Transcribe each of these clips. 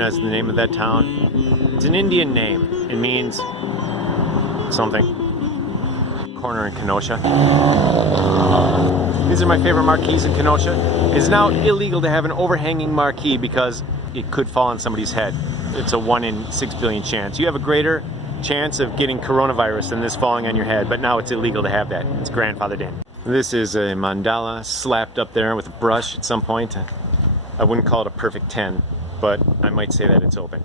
recognize the name of that town. It's an Indian name. It means something. Corner in Kenosha. These are my favorite marquees in Kenosha. It's now illegal to have an overhanging marquee because it could fall on somebody's head. It's a 1 in 6 billion chance. You have a greater chance of getting coronavirus than this falling on your head, but now it's illegal to have that. It's grandfathered in. This is a mandala slapped up there with a brush at some point. I wouldn't call it a perfect 10, but I might say that it's open.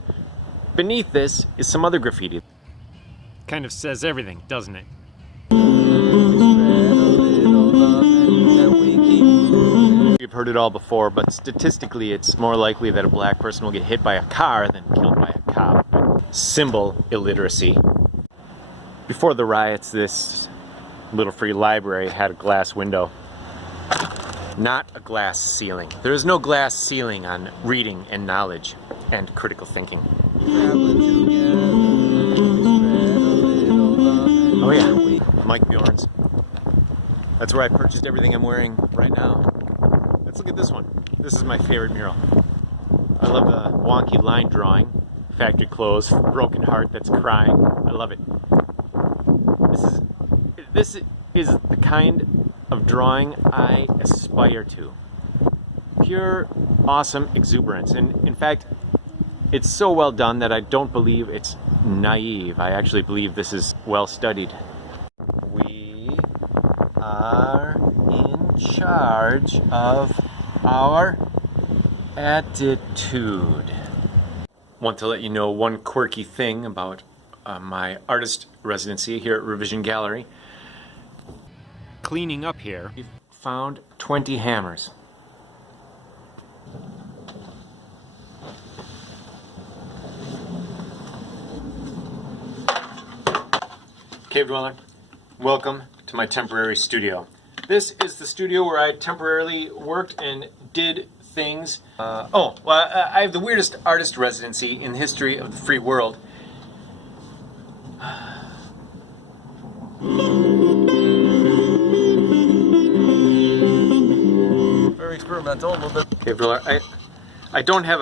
Beneath this is some other graffiti. Kind of says everything, doesn't it? You've heard it all before, but statistically it's more likely that a black person will get hit by a car than killed by a cop. Symbol illiteracy. Before the riots, this little free library had a glass window, not a glass ceiling. There is no glass ceiling on reading and knowledge and critical thinking. Oh yeah, Mike Bjorn's. That's where I purchased everything I'm wearing right now. Let's look at this one. This is my favorite mural. I love the wonky line drawing. Factory clothes, broken heart that's crying. I love it. This is the kind of drawing I aspire to. Pure, awesome exuberance. And in fact, it's so well done that I don't believe it's naive. I actually believe this is well studied. We are in charge of our attitude. Want to let you know one quirky thing about my artist residency here at Revision Gallery. Cleaning up here, we've found 20 hammers. Cave Dweller, welcome to my temporary studio. This is the studio where I temporarily worked and did things. I have the weirdest artist residency in the history of the free world. Very experimental, a little bit. Cave Dweller, I don't have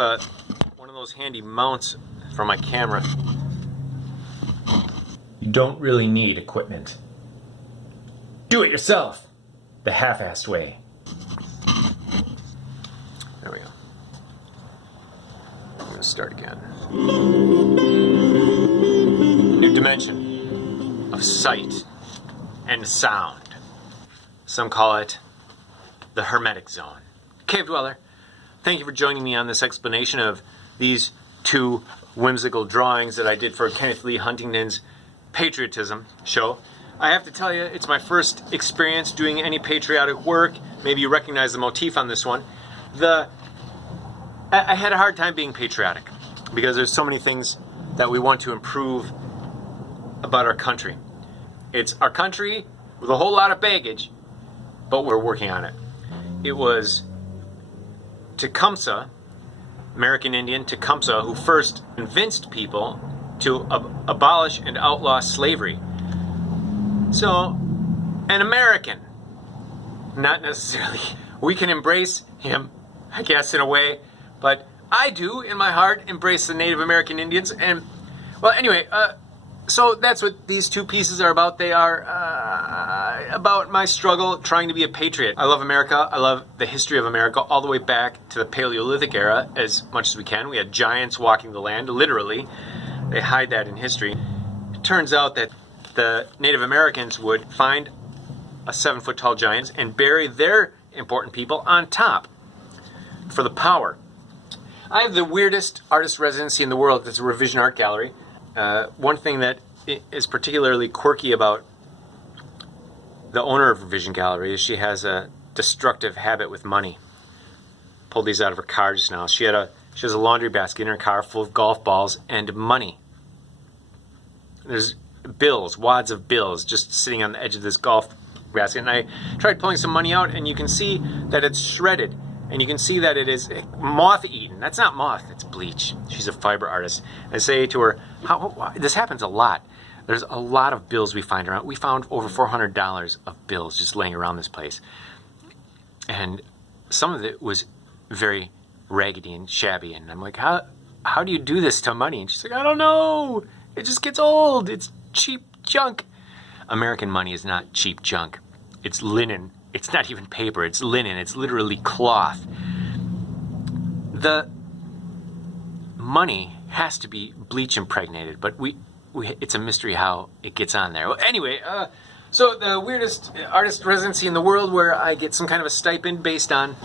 one of those handy mounts for my camera. You don't really need equipment. Do it yourself, the half-assed way. There we go. I'm gonna start again. New dimension of sight and sound. Some call it the hermetic zone. Cave Dweller, thank you for joining me on this explanation of these two whimsical drawings that I did for Kenneth Lee Huntington's Patriotism show. I have to tell you, it's my first experience doing any patriotic work. Maybe you recognize the motif on this one. I had a hard time being patriotic because there's so many things that we want to improve about our country. It's our country with a whole lot of baggage, but we're working on it. It was Tecumseh, American Indian Tecumseh, who first convinced people to abolish and outlaw slavery. So, an American, not necessarily, we can embrace him, I guess, in a way, but I do, in my heart, embrace the Native American Indians. And, well, anyway, so that's what these two pieces are about. They are about my struggle trying to be a patriot. I love America. I love the history of America all the way back to the Paleolithic era as much as we can. We had giants walking the land, literally. They hide that in history. It turns out that the Native Americans would find a 7-foot tall giant and bury their important people on top for the power. I have the weirdest artist residency in the world. It's a Revision Art Gallery. One thing that is particularly quirky about the owner of Revision Gallery is she has a destructive habit with money. Pulled these out of her car just now. She has a laundry basket in her car full of golf balls and money. There's bills, wads of bills, just sitting on the edge of this golf basket. And I tried pulling some money out, and you can see that it's shredded. And you can see that it is moth-eaten. That's not moth, it's bleach. She's a fiber artist. I say to her, this happens a lot. There's a lot of bills we find around. We found over $400 of bills just laying around this place. And some of it was very raggedy and shabby. And I'm like, how do you do this to money? And she's like, I don't know. It just gets old. It's cheap junk. American money is not cheap junk. It's linen. It's not even paper. It's linen. It's literally cloth. The money has to be bleach impregnated, but it's a mystery how it gets on there. Well, anyway, so the weirdest artist residency in the world where I get some kind of a stipend based on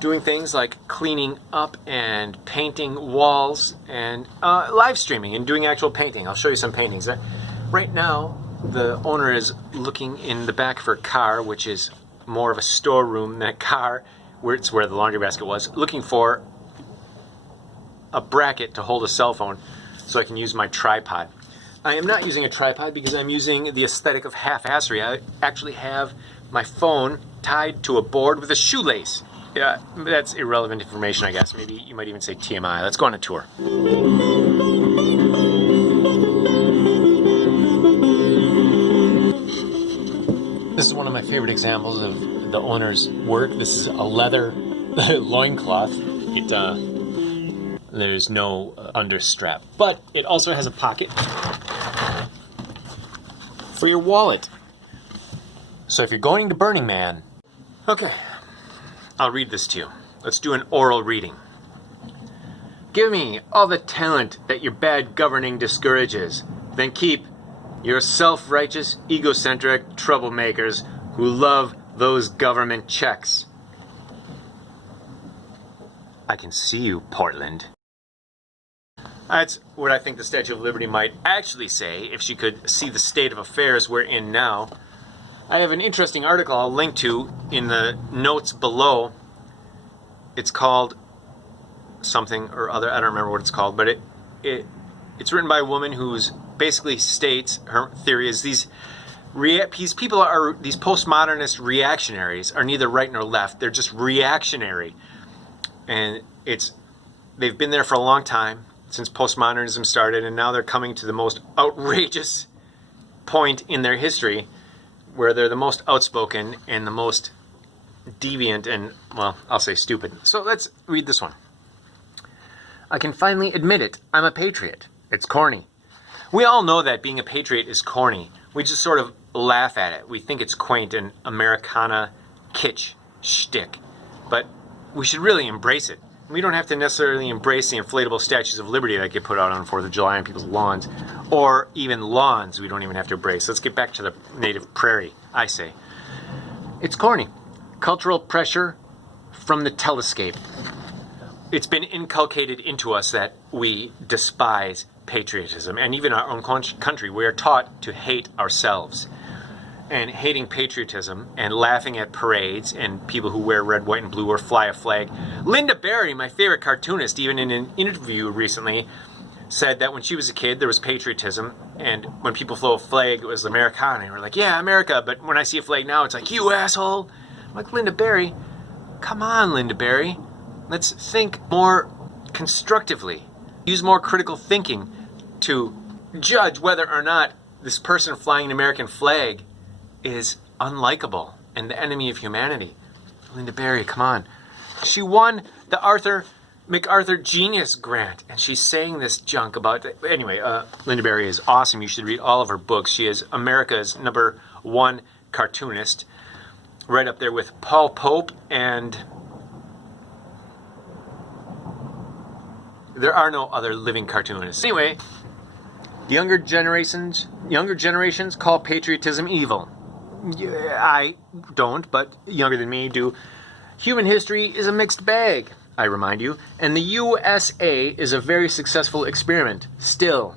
doing things like cleaning up and painting walls and live streaming and doing actual painting. I'll show you some paintings. Right now, the owner is looking in the back of her car, which is more of a storeroom than a car, where it's where the laundry basket was, looking for a bracket to hold a cell phone so I can use my tripod. I am not using a tripod because I'm using the aesthetic of half-assery. I actually have my phone tied to a board with a shoelace. Yeah, that's irrelevant information, I guess. Maybe you might even say TMI. Let's go on a tour. This is one of my favorite examples of the owner's work. This is a leather loincloth. There's no understrap, but it also has a pocket for your wallet. So if you're going to Burning Man, okay, I'll read this to you. Let's do an oral reading. Give me all the talent that your bad governing discourages. Then keep your self-righteous, egocentric troublemakers who love those government checks. I can see you, Portland. That's what I think the Statue of Liberty might actually say if she could see the state of affairs we're in now. I have an interesting article I'll link to in the notes below. It's called something or other. I don't remember what it's called, but it's written by a woman who's basically states her theory is these postmodernist reactionaries are neither right nor left. They're just reactionary, and they've been there for a long time since postmodernism started, and now they're coming to the most outrageous point in their history where they're the most outspoken and the most deviant and, well, I'll say stupid. So let's read this one. I can finally admit it. I'm a patriot. It's corny. We all know that being a patriot is corny. We just sort of laugh at it. We think it's quaint and Americana kitsch shtick. But we should really embrace it. We don't have to necessarily embrace the inflatable statues of liberty that get put out on 4th of July on people's lawns. Or even lawns we don't even have to embrace. Let's get back to the native prairie, I say. It's corny. Cultural pressure from the telescape. It's been inculcated into us that we despise patriotism, and even our own country. We are taught to hate ourselves. And hating patriotism and laughing at parades and people who wear red, white, and blue or fly a flag. Linda Barry, my favorite cartoonist, even in an interview recently, said that when she was a kid there was patriotism, and when people flew a flag it was Americana. And we're like, yeah, America, but when I see a flag now it's like, you asshole. I'm like, Linda Barry, come on, Linda Barry. Let's think more constructively. Use more critical thinking to judge whether or not this person flying an American flag is unlikable and the enemy of humanity. Linda Barry, come on. She won the MacArthur Genius Grant, and she's saying this junk about it. Anyway, Linda Barry is awesome. You should read all of her books. She is America's #1 cartoonist, right up there with Paul Pope, and there are no other living cartoonists. Anyway, younger generations call patriotism evil. I don't, but younger than me do. Human history is a mixed bag, I remind you, and the USA is a very successful experiment, still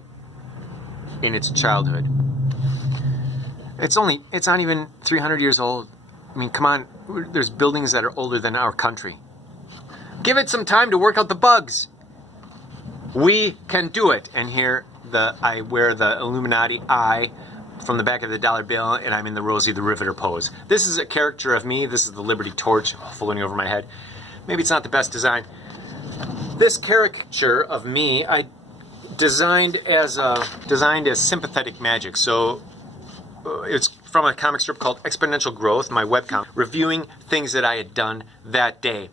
in its childhood. It's not even 300 years old. I mean, come on, there's buildings that are older than our country. Give it some time to work out the bugs. We can do it. And here I wear the Illuminati eye from the back of the dollar bill, and I'm in the Rosie the Riveter pose. This is a caricature of me. This is the Liberty Torch floating over my head. Maybe it's not the best design. This caricature of me, I designed as sympathetic magic. So it's from a comic strip called Exponential Growth, my webcomic, reviewing things that I had done that day.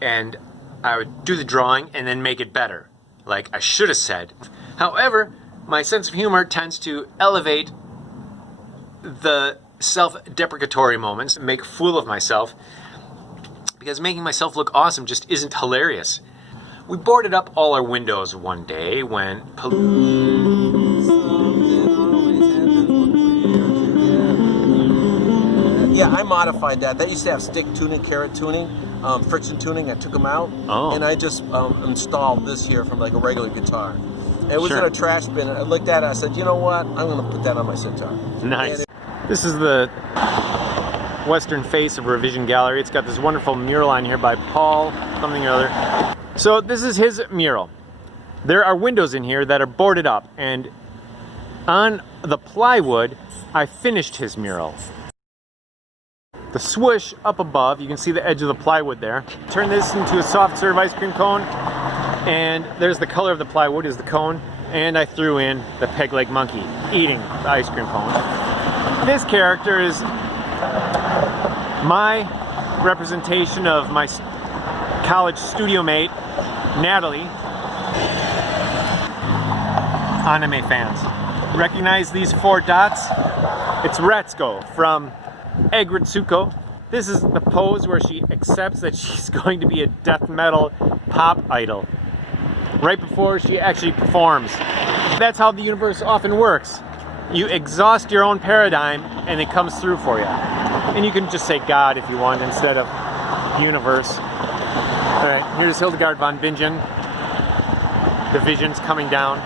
And I would do the drawing and then make it better, like I should have said. However, my sense of humor tends to elevate the self-deprecatory moments, make a fool of myself, because making myself look awesome just isn't hilarious. We boarded up all our windows one day when Yeah, I modified that. That used to have stick tuning, carrot tuning, friction tuning. I took them out, and I just installed this here from like a regular guitar. It was in a trash bin. I looked at it. I said, you know what? I'm going to put that on my sitar. Nice. This is the western face of Revision Gallery. It's got this wonderful mural on here by Paul something or other. So this is his mural. There are windows in here that are boarded up, and on the plywood, I finished his mural. The swoosh up above, you can see the edge of the plywood there. Turn this into a soft serve ice cream cone, and there's the color of the plywood is the cone, and I threw in the peg leg monkey eating the ice cream cone. This character is my representation of my college studio mate, Natalie. Anime fans, recognize these 4 dots? It's Retsuko from Egretsuko. This is the pose where she accepts that she's going to be a death metal pop idol right before she actually performs. That's how the universe often works. You exhaust your own paradigm and it comes through for you. And you can just say God if you want instead of universe. Alright, here's Hildegard von Bingen. The vision's coming down.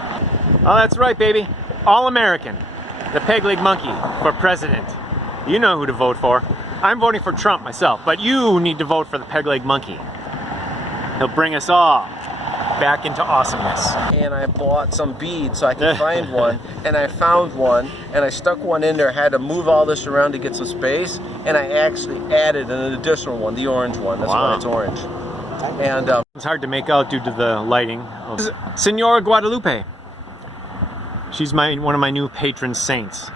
Oh, that's right, baby. All American. The peg leg monkey for president. You know who to vote for. I'm voting for Trump myself, but you need to vote for the peg leg monkey. He'll bring us all back into awesomeness. And I bought some beads so I could find one, and I found one, and I stuck one in there. I had to move all this around to get some space, and I actually added an additional one, the orange one. That's why it's orange. And it's hard to make out due to the lighting. Senora Guadalupe. She's one of my new patron saints.